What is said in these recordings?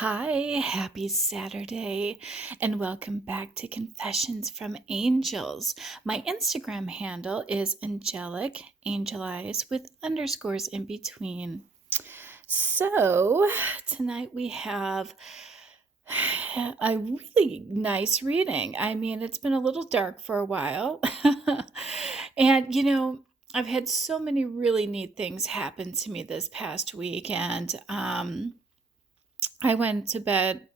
Hi, happy Saturday, and welcome back to Confessions from Angels. My Instagram handle is angelic, angel eyes with underscores in between. So, tonight we have a really nice reading. I mean, it's been a little dark for a while. And, I've had so many really neat things happen to me this past week, and I went to bed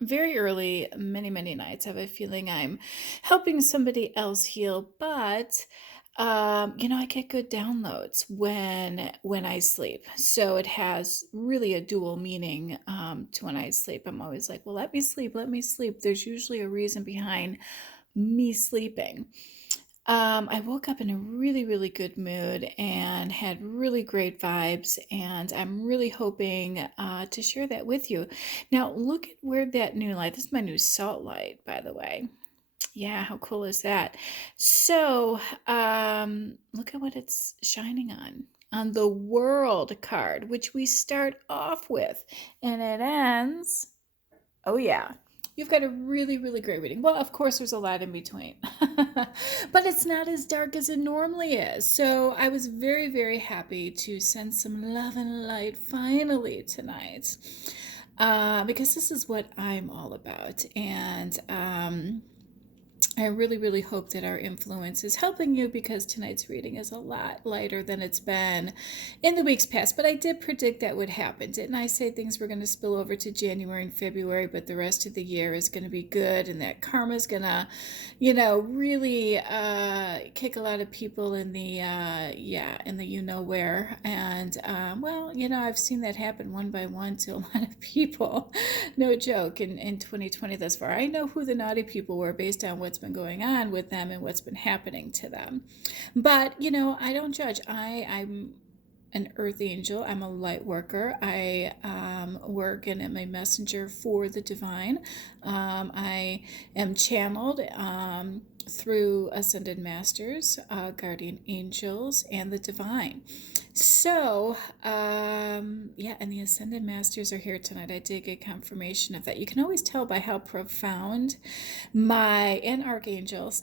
very early, many, many nights. I have a feeling I'm helping somebody else heal, but I get good downloads when I sleep. So it has really a dual meaning to when I sleep. I'm always like, well, let me sleep, let me sleep. There's usually a reason behind me sleeping. I woke up in a really, really good mood and had really great vibes, and I'm really hoping to share that with you. Now, look at where that new light, this is my new salt light, by the way. Yeah, how cool is that? So, look at what it's shining on the world card, which we start off with, and it ends. Oh, yeah. You've got a really, really great reading. Well, of course, there's a lot in between, but it's not as dark as it normally is. So I was very, very happy to send some love and light finally tonight, because this is what I'm all about. And I really, really hope that our influence is helping you because tonight's reading is a lot lighter than it's been in the weeks past. But I did predict that would happen. Didn't I say things were going to spill over to January and February, but the rest of the year is going to be good and that karma is going to, really kick a lot of people in the, in the you know where. And, I've seen that happen one by one to a lot of people. No joke. In 2020 thus far, I know who the naughty people were based on what's been going on with them and what's been happening to them. But I don't judge. I'm an earth angel. I'm a light worker. I work and am a messenger for the divine. I am channeled through ascended masters, guardian angels, and the divine. So, and the Ascended Masters are here tonight. I did get confirmation of that. You can always tell by how profound and archangels.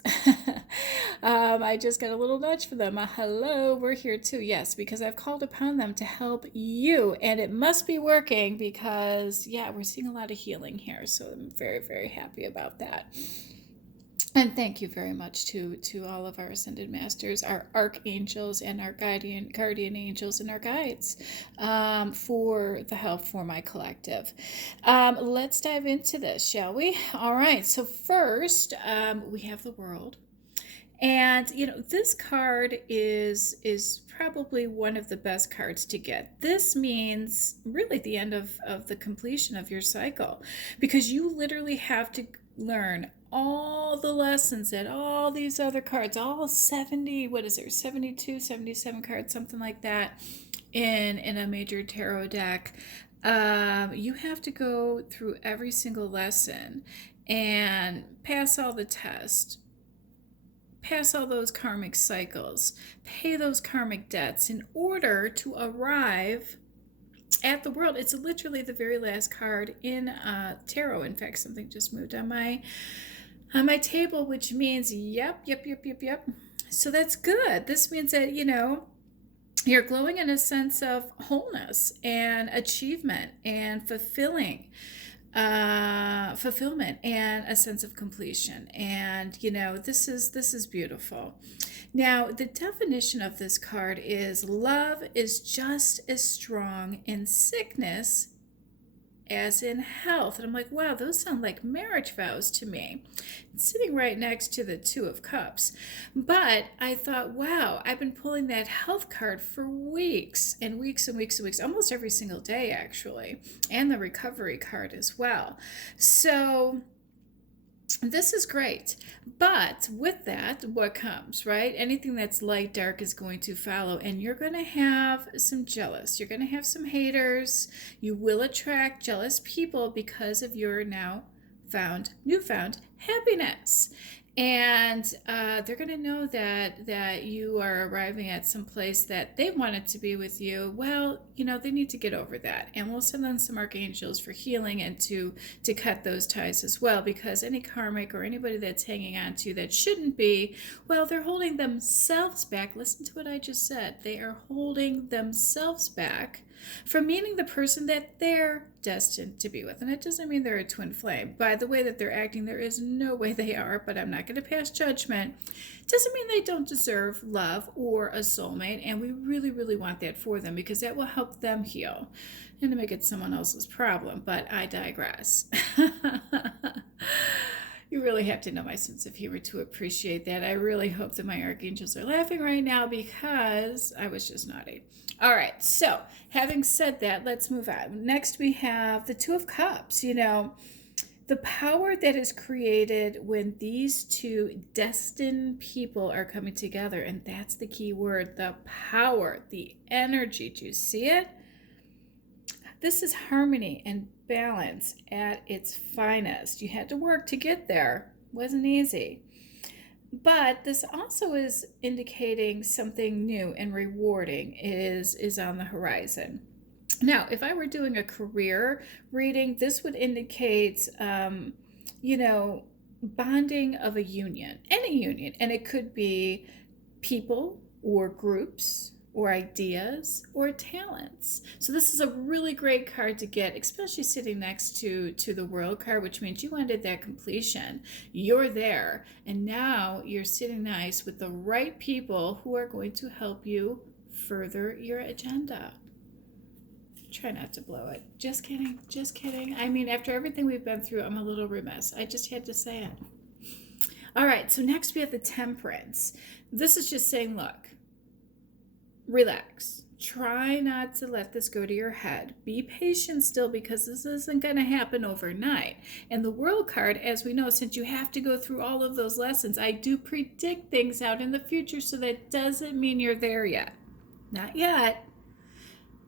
I just got a little nudge for them. Hello, we're here too. Yes, because I've called upon them to help you, and it must be working because, we're seeing a lot of healing here. So I'm very, very happy about that. And thank you very much to all of our ascended masters, our archangels, and our guardian angels, and our guides for the help for my collective. Let's dive into this, shall we? All right. So first, we have the world. And this card is probably one of the best cards to get. This means really the end of the completion of your cycle, because you literally have to learn all the lessons that all these other cards, all 70, what is there, 72, 77 cards, something like that, in a major tarot deck. You have to go through every single lesson and pass all the tests, pass all those karmic cycles, pay those karmic debts in order to arrive at the world. It's literally the very last card in tarot. In fact, something just moved on my table, which means yep. So that's good. This means that you're glowing in a sense of wholeness and achievement and fulfillment and a sense of completion. And this is beautiful. Now, the definition of this card is love is just as strong in sickness as in health. And I'm like, wow, those sound like marriage vows to me. It's sitting right next to the Two of Cups. But I thought, wow, I've been pulling that health card for weeks and weeks and weeks and weeks, almost every single day, actually, and the recovery card as well. So this is great. But with that, what comes, right? Anything that's light, dark is going to follow. And you're going to have some jealous. You're going to have some haters. You will attract jealous people because of your newfound happiness. And they're going to know that you are arriving at some place that they wanted to be with you. Well, they need to get over that, and we'll send them some archangels for healing and to cut those ties as well, because any karmic or anybody that's hanging on to you that shouldn't be, well, they're holding themselves back. Listen to what I just said. They are holding themselves back from meeting the person that they're destined to be with. And it doesn't mean they're a twin flame. By the way that they're acting, there is no way they are, but I'm not going to pass judgment. It doesn't mean they don't deserve love or a soulmate, and we really, really want that for them, because that will help them heal and to make it someone else's problem. But I digress. You really have to know my sense of humor to appreciate that. I really hope that my archangels are laughing right now, because I was just naughty. All right, so having said that, let's move on. Next, we have the Two of Cups. The power that is created when these two destined people are coming together, and that's the key word, the power, the energy. Do you see it? This is harmony and balance at its finest. You had to work to get there. Wasn't easy. But this also is indicating something new and rewarding is on the horizon. Now, if I were doing a career reading, this would indicate, bonding of a union, any union. And it could be people or groups or ideas or talents. So this is a really great card to get, especially sitting next to the World card, which means you wanted that completion. You're there, and now you're sitting nice with the right people who are going to help you further your agenda. Try not to blow it. Just kidding. Just kidding. I mean, after everything we've been through, I'm a little remiss. I just had to say it. All right, so next we have the Temperance. This is just saying, look, relax. Try not to let this go to your head. Be patient still, because this isn't going to happen overnight. And the World card, as we know, since you have to go through all of those lessons, I do predict things out in the future, so that doesn't mean you're there yet. Not yet.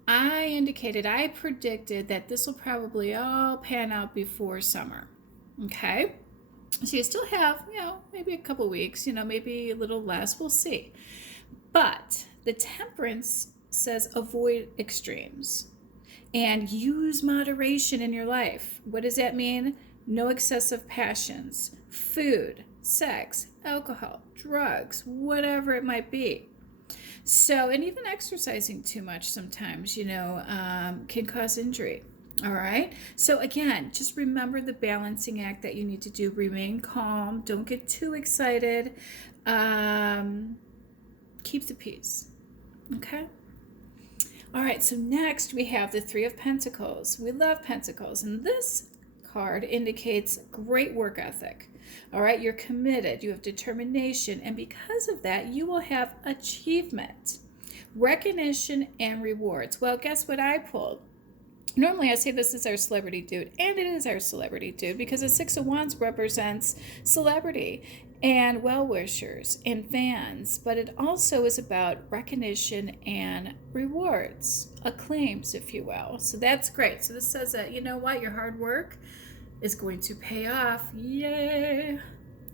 I predicted that this will probably all pan out before summer. Okay? So you still have, maybe a couple weeks, maybe a little less. We'll see. But the Temperance says avoid extremes and use moderation in your life. What does that mean? No excessive passions, food, sex, alcohol, drugs, whatever it might be. So, and even exercising too much sometimes, can cause injury. All right. So again, just remember the balancing act that you need to do. Remain calm. Don't get too excited. Keep the peace. Okay. All right. So next we have the Three of Pentacles. We love Pentacles, and this card indicates great work ethic. All right. You're committed. You have determination, and because of that, you will have achievement, recognition, and rewards. Well, guess what I pulled? Normally I say this is our celebrity dude, and it is our celebrity dude, because the Six of Wands represents celebrity and well-wishers and fans, but it also is about recognition and rewards, acclaims, if you will. So that's great. So this says that, you know what, your hard work is going to pay off. Yay!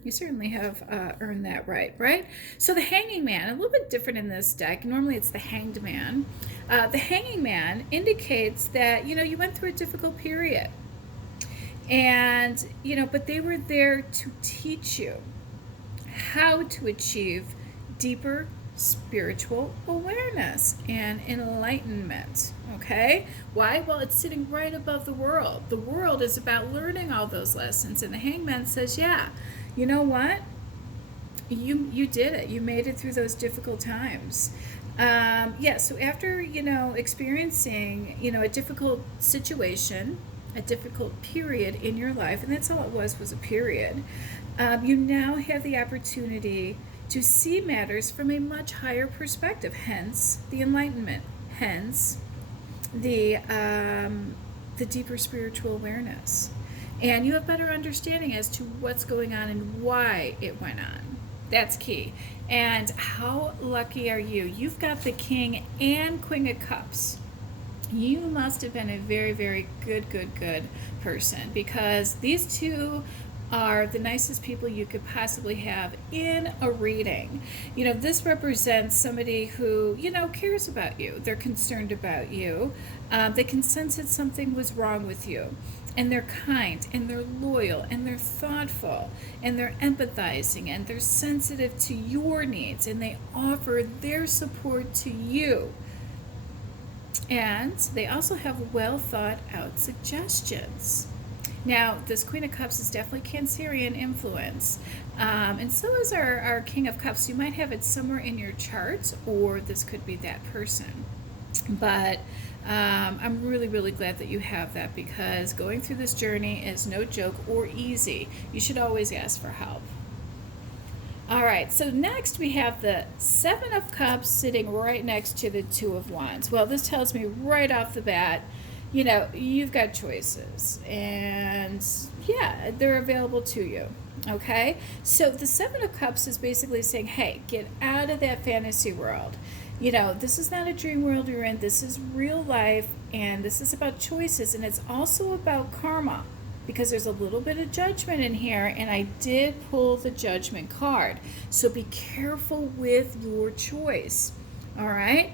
You certainly have earned that right? So the Hanging Man, a little bit different in this deck. Normally it's the Hanged Man. The Hanging Man indicates that, you went through a difficult period. And, but they were there to teach you how to achieve deeper spiritual awareness and enlightenment. Okay? Why? Well, it's sitting right above the world. The world is about learning all those lessons. And the Hangman says, yeah, you know what? You did it. You made it through those difficult times. So after, experiencing, a difficult situation, a difficult period in your life, and that's all it was a period, you now have the opportunity to see matters from a much higher perspective, hence the enlightenment, hence the deeper spiritual awareness. And you have better understanding as to what's going on and why it went on. That's key. And how lucky are you? You've got the King and Queen of Cups. You must have been a very, very good person, because these two are the nicest people you could possibly have in a reading. This represents somebody who, cares about you. They're concerned about you. They can sense that something was wrong with you. And they're kind, and they're loyal, and they're thoughtful, and they're empathizing, and they're sensitive to your needs, and they offer their support to you. And they also have well thought out suggestions. Now, this Queen of Cups is definitely Cancerian influence. And so is our King of Cups. You might have it somewhere in your chart, or this could be that person. But I'm really, really glad that you have that, because going through this journey is no joke or easy. You should always ask for help. All right, so next we have the Seven of Cups sitting right next to the Two of Wands. Well, this tells me right off the bat, you've got choices, and yeah, they're available to you. Okay, so the Seven of Cups is basically saying, hey, get out of that fantasy world. This is not a dream world you're in. This is real life, and this is about choices, and it's also about karma, because there's a little bit of judgment in here, and I did pull the Judgment card. So be careful with your choice. All right,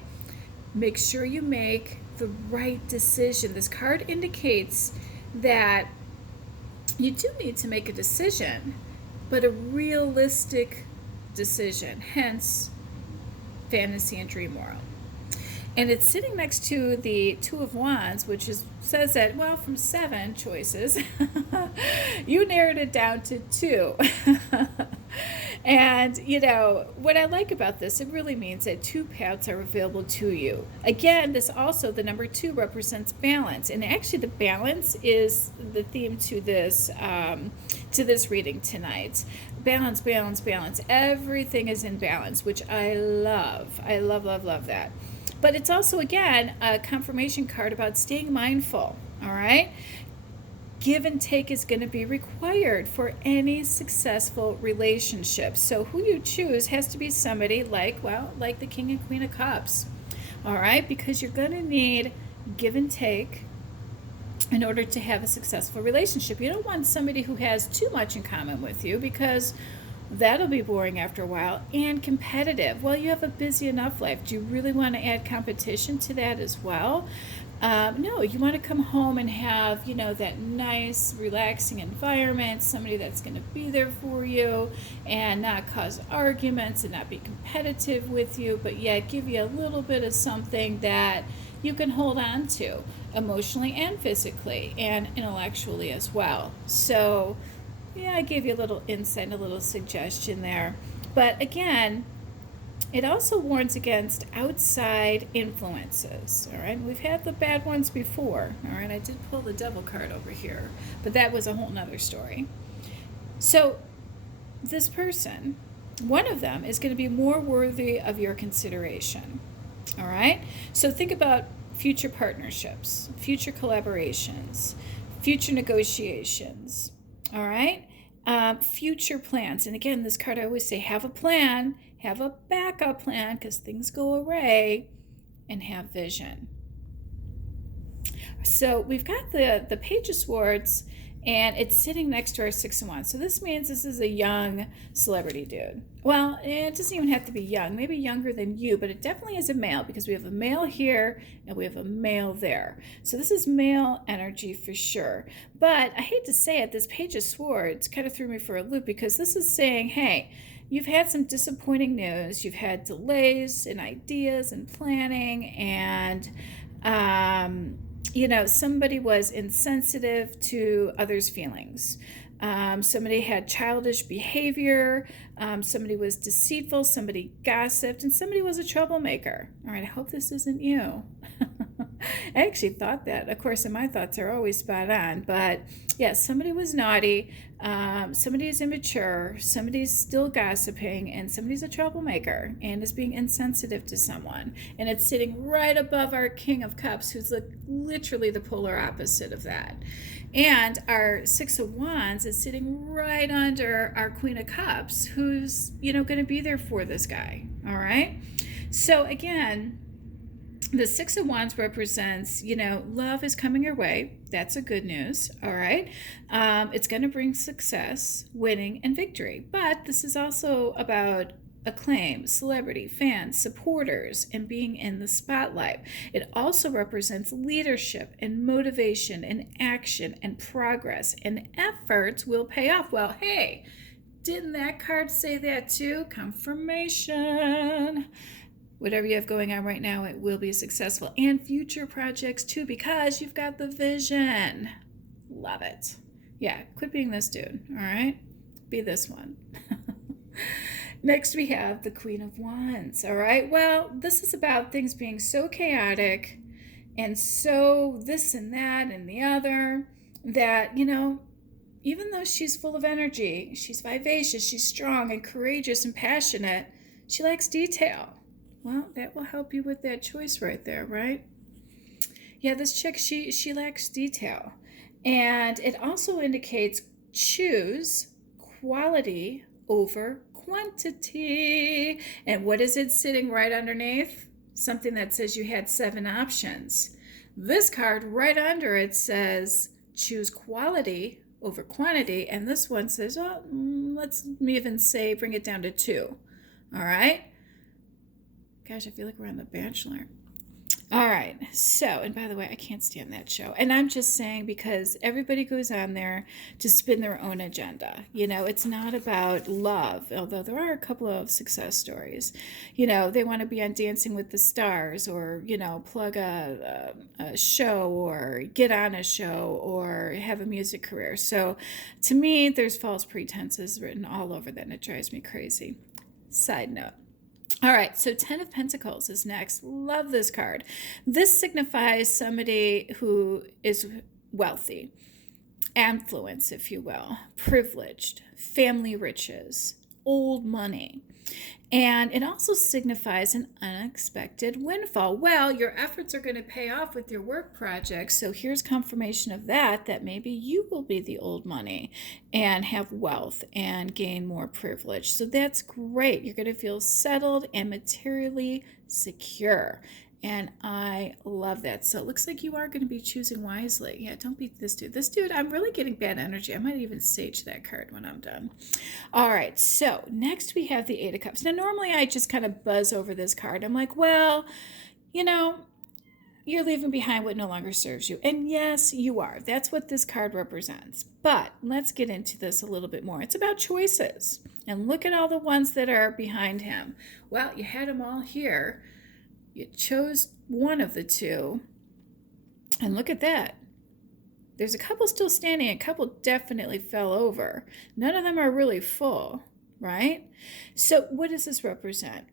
make sure you make the right decision. This card indicates that you do need to make a decision, but a realistic decision, hence fantasy and dream world. And it's sitting next to the Two of Wands, which says that, well, from 7 choices, you narrowed it down to 2. And, what I like about this, it really means that 2 paths are available to you. Again, this also, the number 2 represents balance. And actually, the balance is the theme to this reading tonight. Balance, balance, balance. Everything is in balance, which I love. I love, love, love that. But it's also, again, a confirmation card about staying mindful, all right? Give and take is going to be required for any successful relationship. So who you choose has to be somebody like the King and Queen of Cups, all right? Because you're going to need give and take in order to have a successful relationship. You don't want somebody who has too much in common with you, because that'll be boring after a while, and competitive. Well, you have a busy enough life. Do you really want to add competition to that as well? No, you want to come home and have, that nice, relaxing environment, somebody that's going to be there for you and not cause arguments and not be competitive with you, but yet give you a little bit of something that you can hold on to emotionally and physically and intellectually as well. So yeah, I gave you a little insight, a little suggestion there. But again, it also warns against outside influences. All right, we've had the bad ones before. All right, I did pull the Devil card over here, but that was a whole nother story. So this person, one of them, is going to be more worthy of your consideration. All right, so think about future partnerships, future collaborations, future negotiations. All right, future plans. And again, this card, I always say, have a plan, have a backup plan, because things go awry, and have vision. So we've got the Page of Swords, and it's sitting next to our Six of Wands. So this means this is a young celebrity dude. Well, it doesn't even have to be young, maybe younger than you, but it definitely is a male, because we have a male here and we have a male there. So this is male energy for sure. But I hate to say it, this Page of Swords kind of threw me for a loop, because this is saying, hey, you've had some disappointing news. You've had delays in ideas and planning, and somebody was insensitive to others' feelings. Somebody had childish behavior. Somebody was deceitful. Somebody gossiped, and somebody was a troublemaker. All right, I hope this isn't you. I actually thought that. Of course, and my thoughts are always spot on. But yeah, somebody was naughty. Somebody's immature. Somebody's still gossiping, and somebody's a troublemaker and is being insensitive to someone. And it's sitting right above our King of Cups, who's literally the polar opposite of that. And our Six of Wands is sitting right under our Queen of Cups, who's, going to be there for this guy. All right. So again, The Six of Wands represents, love is coming your way. That's a good news. All right. It's going to bring success, winning, and victory. But this is also about acclaim, celebrity, fans, supporters, and being in the spotlight. It also represents leadership and motivation and action and progress, and efforts will pay off. Well, hey, didn't that card say that too? Confirmation. Whatever you have going on right now, it will be successful. And future projects too, because you've got the vision. Love it. Yeah, quit being this dude, all right? Be this one. Next, we have the Queen of Wands, all right? Well, this is about things being so chaotic and so this and that and the other that, even though she's full of energy, she's vivacious, she's strong and courageous and passionate, she likes detail. Well, that will help you with that choice right there, right? Yeah, this chick, she lacks detail. And it also indicates choose quality over quantity. And what is it sitting right underneath? Something that says you had 7 options. This card right under it says choose quality over quantity. And this one says, well, let's even say bring it down to 2. All right? Gosh, I feel like we're on The Bachelor. All right. So, and by the way, I can't stand that show. And I'm just saying because everybody goes on there to spin their own agenda. It's not about love, although there are a couple of success stories. They want to be on Dancing with the Stars or, plug a show or get on a show or have a music career. So to me, there's false pretenses written all over that and it drives me crazy. Side note. All right, so 10 of Pentacles is next. Love this card. This signifies somebody who is wealthy, affluence, if you will, privileged, family riches, old money. And it also signifies an unexpected windfall. Well, your efforts are going to pay off with your work projects. So here's confirmation of that maybe you will be the old money and have wealth and gain more privilege. So that's great. You're going to feel settled and materially secure. And I love that. So it looks like you are going to be choosing wisely. Yeah, don't be this dude. This dude, I'm really getting bad energy. I might even sage that card when I'm done. All right, so next we have the 8 of Cups. Now, normally I just kind of buzz over this card. I'm like, well, you're leaving behind what no longer serves you. And yes, you are. That's what this card represents. But let's get into this a little bit more. It's about choices. And look at all the ones that are behind him. Well, you had them all here. You chose one of the 2, and look at that. There's a couple still standing, a couple definitely fell over. None of them are really full, right? So what does this represent?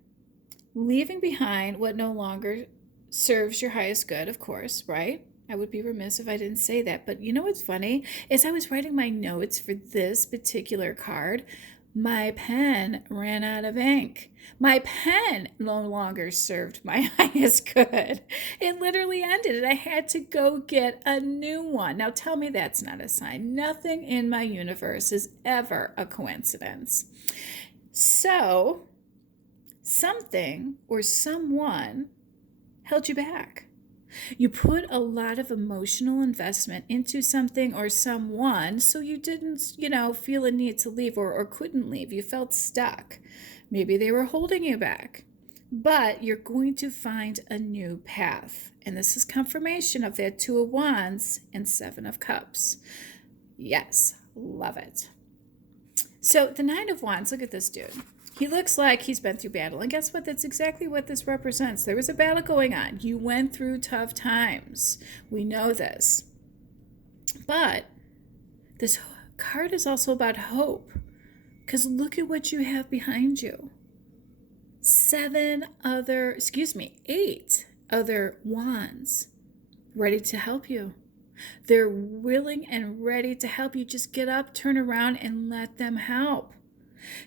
Leaving behind what no longer serves your highest good, of course, right? I would be remiss if I didn't say that. But you know what's funny? As I was writing my notes for this particular card, my pen ran out of ink. My pen no longer served my highest good. It literally ended, and I had to go get a new one. Now tell me that's not a sign. Nothing in my universe is ever a coincidence. So, something or someone held you back. You put a lot of emotional investment into something or someone, so you didn't, feel a need to leave or couldn't leave. You felt stuck. Maybe they were holding you back. But you're going to find a new path. And this is confirmation of that 2 of Wands and 7 of Cups. Yes, love it. So the 9 of Wands, look at this dude. He looks like he's been through battle. And guess what? That's exactly what this represents. There was a battle going on. You went through tough times. We know this. But this card is also about hope. Because look at what you have behind you. 8 other wands ready to help you. They're willing and ready to help you. Just get up, turn around, and let them help.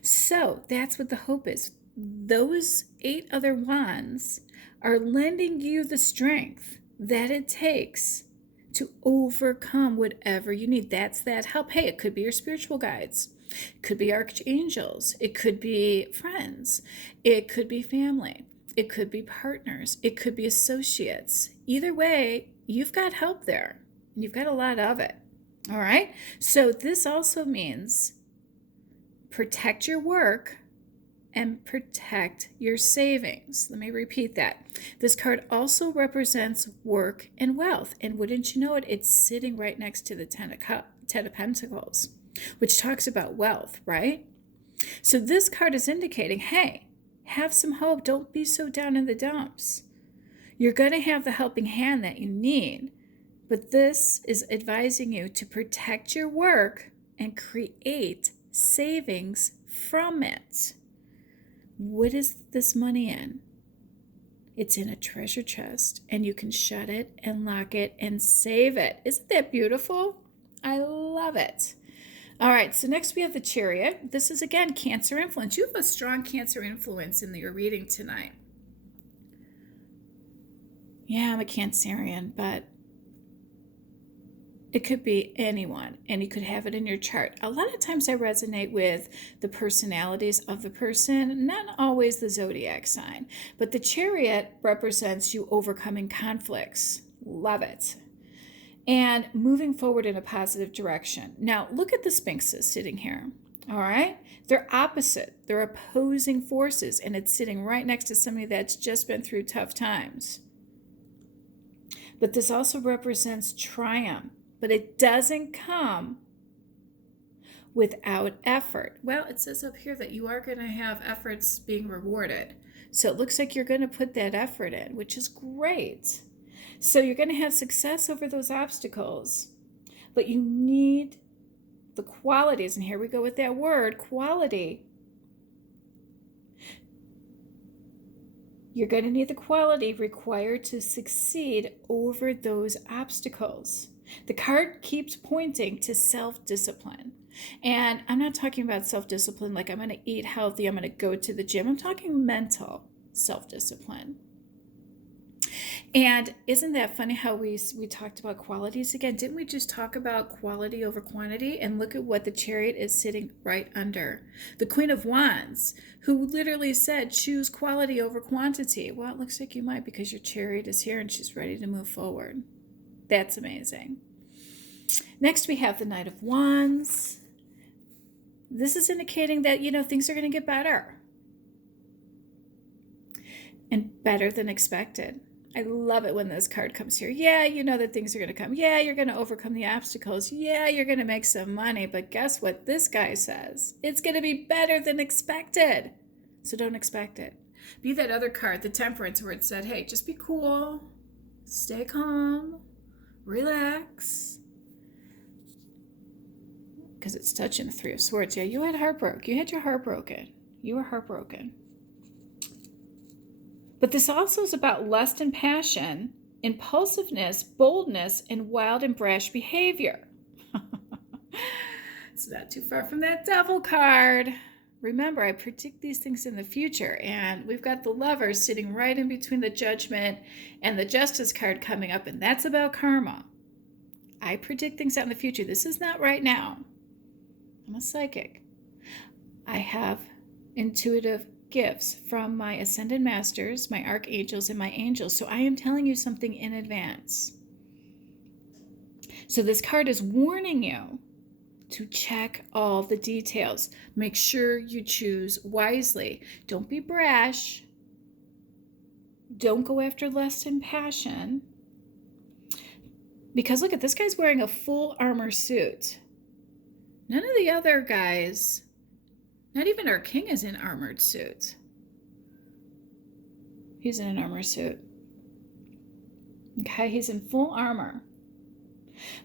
So that's what the hope is. Those 8 other wands are lending you the strength that it takes to overcome whatever you need. That's that help. Hey, it could be your spiritual guides. It could be archangels. It could be friends. It could be family. It could be partners. It could be associates. Either way, you've got help there. And you've got a lot of it. All right? So this also means protect your work and protect your savings. Let me repeat that. This card also represents work and wealth. And wouldn't you know it, it's sitting right next to the Ten of Pentacles, which talks about wealth, right? So this card is indicating, hey, have some hope. Don't be so down in the dumps. You're going to have the helping hand that you need. But this is advising you to protect your work and create savings from it. What is this money in? It's in a treasure chest, and you can shut it and lock it and save it. Isn't that beautiful? I love it. All right, so next we have the Chariot. This is, again, Cancer influence. You have a strong Cancer influence in your reading tonight. Yeah, I'm a Cancerian, but it could be anyone, and you could have it in your chart. A lot of times I resonate with the personalities of the person, not always the zodiac sign, but the Chariot represents you overcoming conflicts. Love it. And moving forward in a positive direction. Now, look at the Sphinxes sitting here. All right? They're opposite. They're opposing forces, and it's sitting right next to somebody that's just been through tough times. But this also represents triumph. But it doesn't come without effort. Well, it says up here that you are going to have efforts being rewarded. So it looks like you're going to put that effort in, which is great. So you're going to have success over those obstacles. But you need the qualities. And here we go with that word, quality. You're going to need the quality required to succeed over those obstacles. The card keeps pointing to self-discipline. And I'm not talking about self-discipline like I'm going to eat healthy, I'm going to go to the gym. I'm talking mental self-discipline. And isn't that funny how we talked about qualities again? Didn't we just talk about quality over quantity? And look at what the Chariot is sitting right under. The Queen of Wands, who literally said, choose quality over quantity. Well, it looks like you might, because your Chariot is here and she's ready to move forward. That's amazing. Next, we have the Knight of Wands. This is indicating that, things are going to get better. And better than expected. I love it when this card comes here. Yeah, you know that things are going to come. Yeah, you're going to overcome the obstacles. Yeah, you're going to make some money. But guess what this guy says? It's going to be better than expected. So don't expect it. Be that other card, the Temperance, where it said, hey, just be cool. Stay calm. Relax. Because it's touching the Three of Swords. Yeah, you had heartbroken. You had your heart broken. You were heartbroken. But this also is about lust and passion, impulsiveness, boldness, and wild and brash behavior. It's not too far from that Devil card. Remember, I predict these things in the future, and we've got the Lovers sitting right in between the Judgment and the Justice card coming up, and that's about karma. I predict things out in the future. This is not right now. I'm a psychic. I have intuitive gifts from my Ascended Masters, my Archangels, and my Angels, so I am telling you something in advance. So this card is warning you to check all the details. Make sure you choose wisely. Don't be brash. Don't go after lust and passion. Because look at this guy's wearing a full armor suit. None of the other guys, not even our king, is in armored suit. He's in an armor suit. Okay, he's in full armor.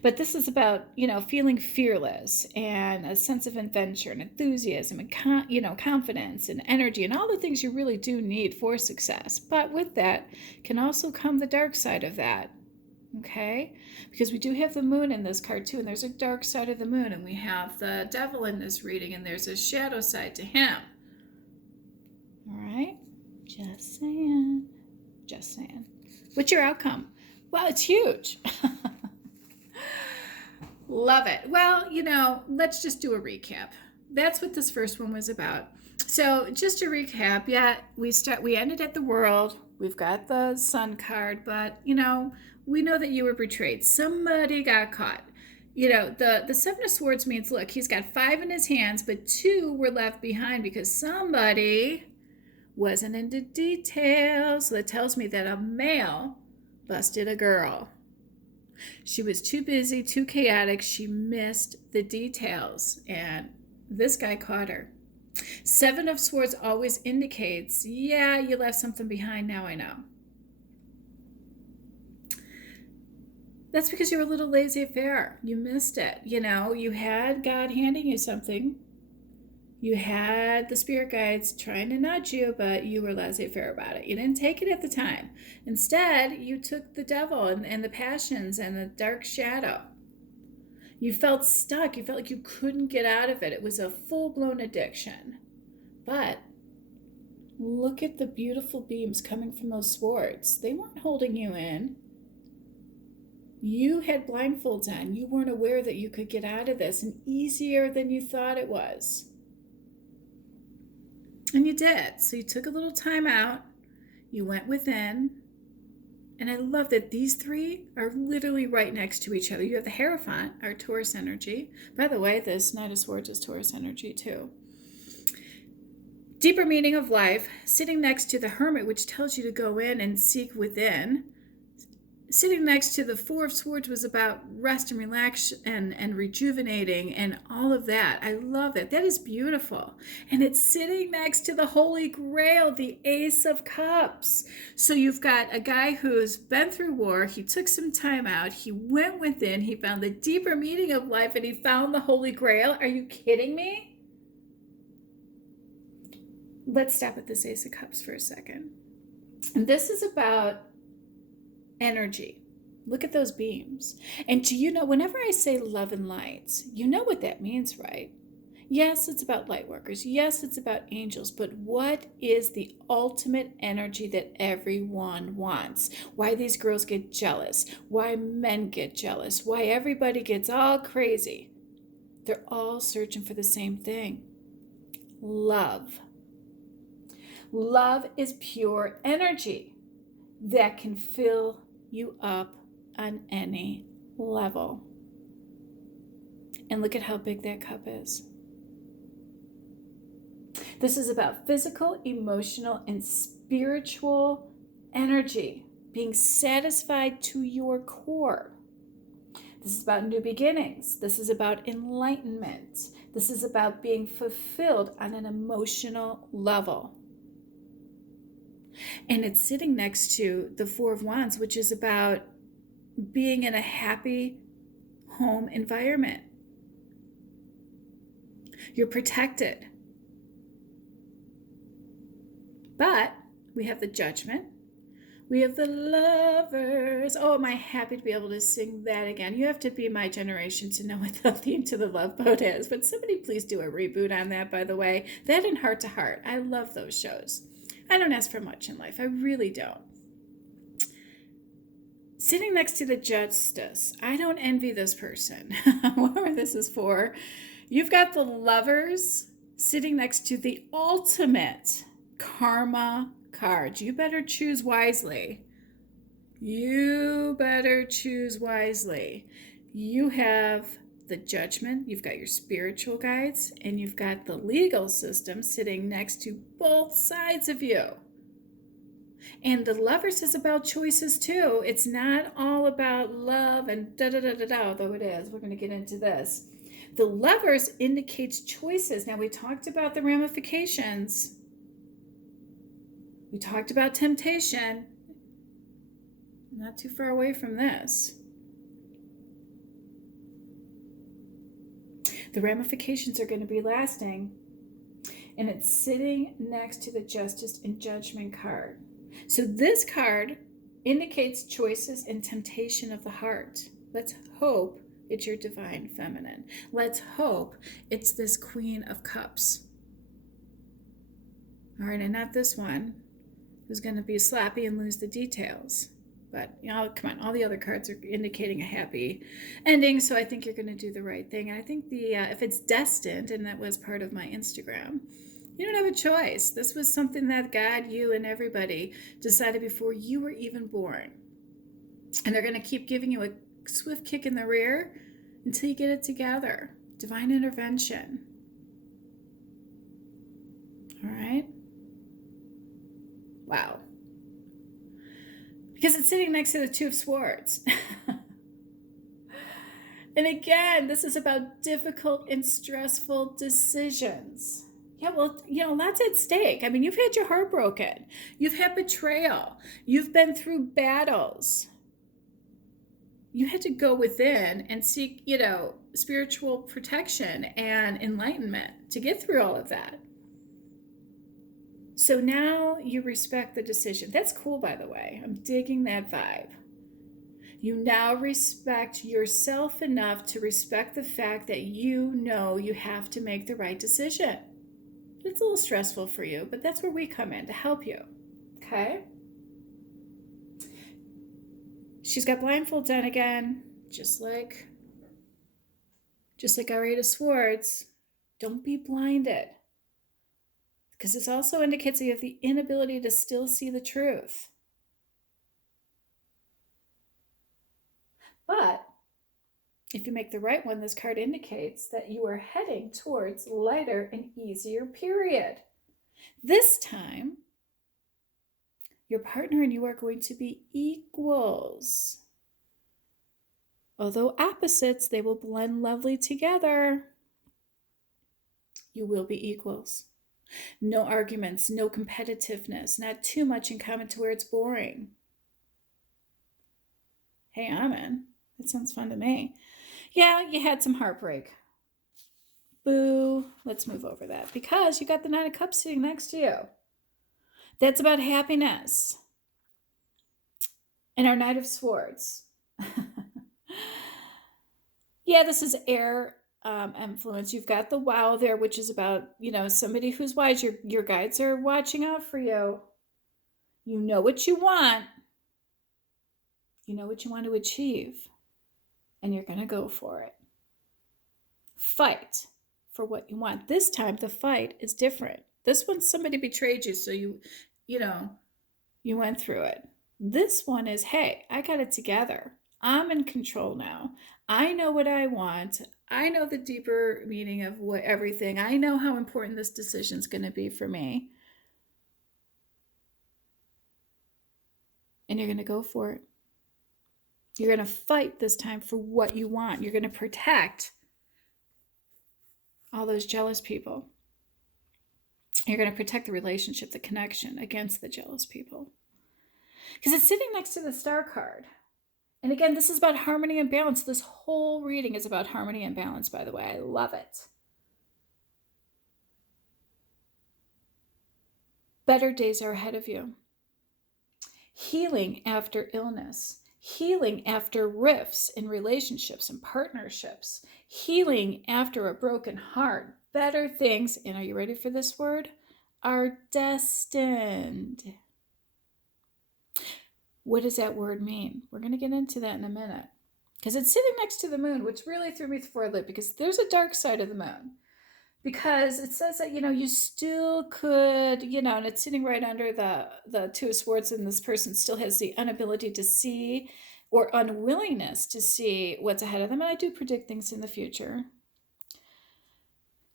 But this is about, feeling fearless and a sense of adventure and enthusiasm and, confidence and energy and all the things you really do need for success. But with that can also come the dark side of that, okay? Because we do have the moon in this card too, and there's a dark side of the moon, and we have the Devil in this reading, and there's a shadow side to him. All right? Just saying. Just saying. What's your outcome? Well, it's huge. Love it. Well, let's just do a recap. That's what this first one was about. So just to recap, yeah, we ended at the world. We've got the sun card, but we know that you were betrayed. Somebody got caught. The Seven of Swords means, look, he's got 5 in his hands, but 2 were left behind because somebody wasn't into details. So that tells me that a male busted a girl. She was too busy, too chaotic. She missed the details, and this guy caught her. 7 of Swords always indicates, yeah, you left something behind, now I know. That's because you were a little laissez-faire. You missed it. You had God handing you something. You had the spirit guides trying to nudge you, but you were laissez-faire about it. You didn't take it at the time. Instead, you took the devil and the passions and the dark shadow. You felt stuck. You felt like you couldn't get out of it. It was a full-blown addiction. But look at the beautiful beams coming from those swords. They weren't holding you in. You had blindfolds on. You weren't aware that you could get out of this, and easier than you thought it was. And you did. So you took a little time out. You went within. And I love that these 3 are literally right next to each other. You have the Hierophant, our Taurus energy. By the way, this Knight of Swords is Taurus energy too. Deeper meaning of life, sitting next to the Hermit, which tells you to go in and seek within. Sitting next to the 4 of Swords was about rest and relax and rejuvenating and all of that. I love that. That is beautiful. And it's sitting next to the Holy Grail, the Ace of Cups. So you've got a guy who's been through war. He took some time out. He went within. He found the deeper meaning of life, and he found the Holy Grail. Are you kidding me? Let's stop at this Ace of Cups for a second. And this is about energy. Look at those beams. And whenever I say love and light, you know what that means, right? Yes, it's about light workers. Yes, it's about angels. But what is the ultimate energy that everyone wants? Why these girls get jealous? Why men get jealous? Why everybody gets all crazy? They're all searching for the same thing. Love. Love is pure energy that can fill you up on any level. And look at how big that cup is. This is about physical, emotional, and spiritual energy, being satisfied to your core. This is about new beginnings. This is about enlightenment. This is about being fulfilled on an emotional level. And it's sitting next to the 4 of Wands, which is about being in a happy home environment. You're protected. But we have the Judgment. We have the Lovers. Oh, am I happy to be able to sing that again. You have to be my generation to know what the theme to the Love Boat is. But somebody please do a reboot on that, by the way. That and Heart to Heart. I love those shows. I don't ask for much in life. I really don't. Sitting next to the Justice. I don't envy this person. Whatever this is for. You've got the Lovers sitting next to the ultimate Karma card. You better choose wisely. You better choose wisely. You have the Judgment, you've got your spiritual guides, and you've got the legal system sitting next to both sides of you. And the Lovers is about choices too. It's not all about love and da-da-da-da-da, although it is. We're going to get into this. The Lovers indicates choices. Now, we talked about the ramifications. We talked about temptation. Not too far away from this. The ramifications are going to be lasting. And it's sitting next to the Justice and Judgment card. So this card indicates choices and temptation of the heart. Let's hope it's your divine feminine. Let's hope it's this Queen of Cups. All right, and not this one, who's going to be sloppy and lose the details. But, come on, all the other cards are indicating a happy ending, so I think you're going to do the right thing. And I think if it's destined, and that was part of my Instagram, You don't have a choice. This was something that God, you, and everybody decided before you were even born. And they're going to keep giving you a swift kick in the rear until you get it together. Divine intervention. All right? Wow. Because it's sitting next to the Two of Swords. And again, this is about difficult and stressful decisions. Yeah, well, lots at stake. I mean, you've had your heart broken. You've had betrayal. You've been through battles. You had to go within and seek, spiritual protection and enlightenment to get through all of that. So now you respect the decision. That's cool, by the way. I'm digging that vibe. You now respect yourself enough to respect the fact that you know you have to make the right decision. It's a little stressful for you, but that's where we come in to help you. Okay? She's got blindfolds on again, just like our Eight of Swords. Don't be blinded. Because this also indicates that you have the inability to still see the truth. But if you make the right one, this card indicates that you are heading towards lighter and easier period. This time, your partner and you are going to be equals. Although opposites, they will blend lovely together. You will be equals. No arguments, no competitiveness, not too much in common to where it's boring. Hey, I'm in. That sounds fun to me. Yeah, you had some heartbreak. Boo. Let's move over that because you got the Nine of Cups sitting next to you. That's about happiness. And our Knight of Swords. Yeah, this is air influence. You've got the wow there, which is about, somebody who's wise. Your guides are watching out for you. You know what you want. You know what you want to achieve. And you're going to go for it. Fight for what you want. This time, the fight is different. This one, somebody betrayed you, so you went through it. This one is, hey, I got it together. I'm in control now. I know what I want. I know the deeper meaning of everything. I know how important this decision is going to be for me. And you're going to go for it. You're going to fight this time for what you want. You're going to protect all those jealous people. You're going to protect the relationship, the connection against the jealous people. Because it's sitting next to the Star card. And again, this is about harmony and balance. This whole reading is about harmony and balance, by the way. I love it. Better days are ahead of you. Healing after illness. Healing after rifts in relationships and partnerships. Healing after a broken heart. Better things, and are you ready for this word? Are destined. What does that word mean? We're going to get into that in a minute. Because it's sitting next to the moon, which really threw me for a loop, because there's a dark side of the moon. Because it says that, you still could, and it's sitting right under the Two of Swords, and this person still has the inability to see or unwillingness to see what's ahead of them. And I do predict things in the future.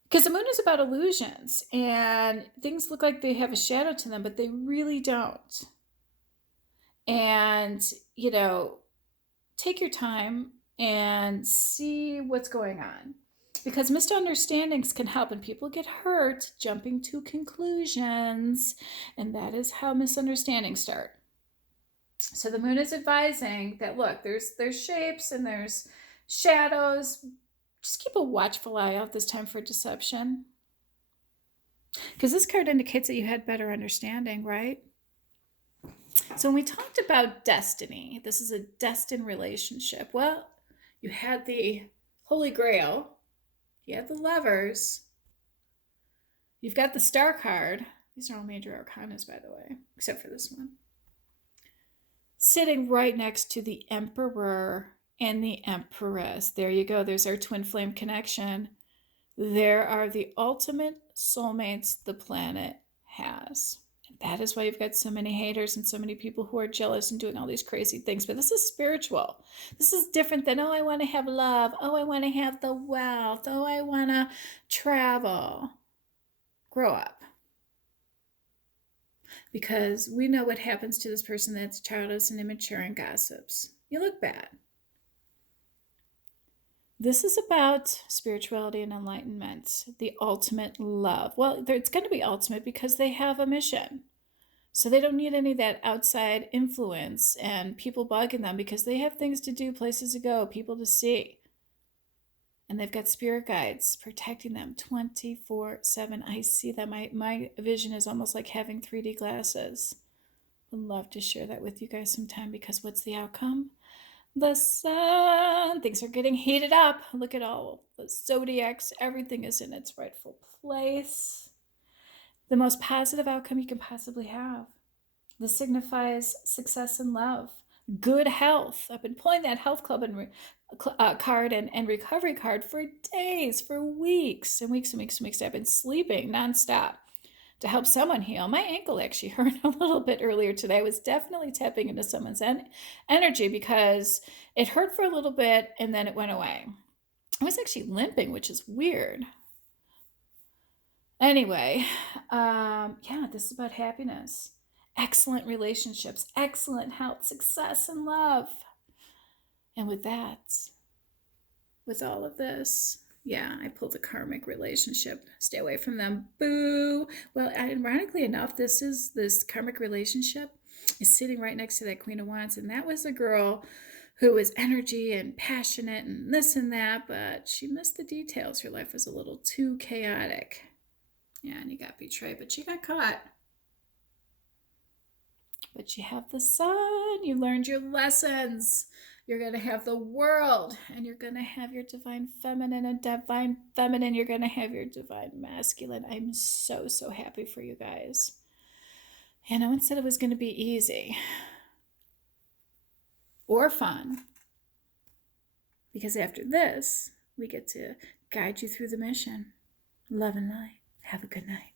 Because the moon is about illusions, and things look like they have a shadow to them, but they really don't. And, take your time and see what's going on. Because misunderstandings can help, and people get hurt jumping to conclusions. And that is how misunderstandings start. So the moon is advising that, look, there's shapes and there's shadows. Just keep a watchful eye out this time for deception. Because this card indicates that you had better understanding, right? So when we talked about destiny, this is a destined relationship. Well, you had the Holy Grail. You had the Lovers. You've got the Star card. These are all major arcanas, by the way, except for this one. Sitting right next to the Emperor and the Empress. There you go. There's our twin flame connection. There are the ultimate soulmates the planet has. That is why you've got so many haters and so many people who are jealous and doing all these crazy things. But this is spiritual. This is different than, oh, I want to have love. Oh, I want to have the wealth. Oh, I want to travel. Grow up. Because we know what happens to this person that's childless and immature and gossips. You look bad. This is about spirituality and enlightenment, the ultimate love. Well, it's going to be ultimate because they have a mission. So they don't need any of that outside influence and people bugging them because they have things to do, places to go, people to see. And they've got spirit guides protecting them 24/7. I see that. My vision is almost like having 3D glasses. Would love to share that with you guys sometime because what's the outcome? The sun. Things are getting heated up. Look at all the zodiacs. Everything is in its rightful place. The most positive outcome you can possibly have. This signifies success in love, good health. I've been pulling that health club and card and recovery card for days, for weeks and weeks and weeks and weeks. I've been sleeping nonstop to help someone heal. My ankle actually hurt a little bit earlier today. I was definitely tapping into someone's energy because it hurt for a little bit and then it went away. I was actually limping, which is weird. Anyway, yeah, this is about happiness, excellent relationships, excellent health, success, and love. And with that, with all of this, yeah, I pulled the karmic relationship. Stay away from them. Boo. Well, ironically enough, this karmic relationship is sitting right next to that Queen of Wands, and that was a girl who was energy and passionate and this and that, but she missed the details. Her life was a little too chaotic. Yeah, and you got betrayed, but you got caught. But you have the sun. You learned your lessons. You're going to have the world, and you're going to have your divine feminine, and divine feminine, you're going to have your divine masculine. I'm so, so happy for you guys. And no one said it was going to be easy or fun, because after this, we get to guide you through the mission. Love and light. Have a good night.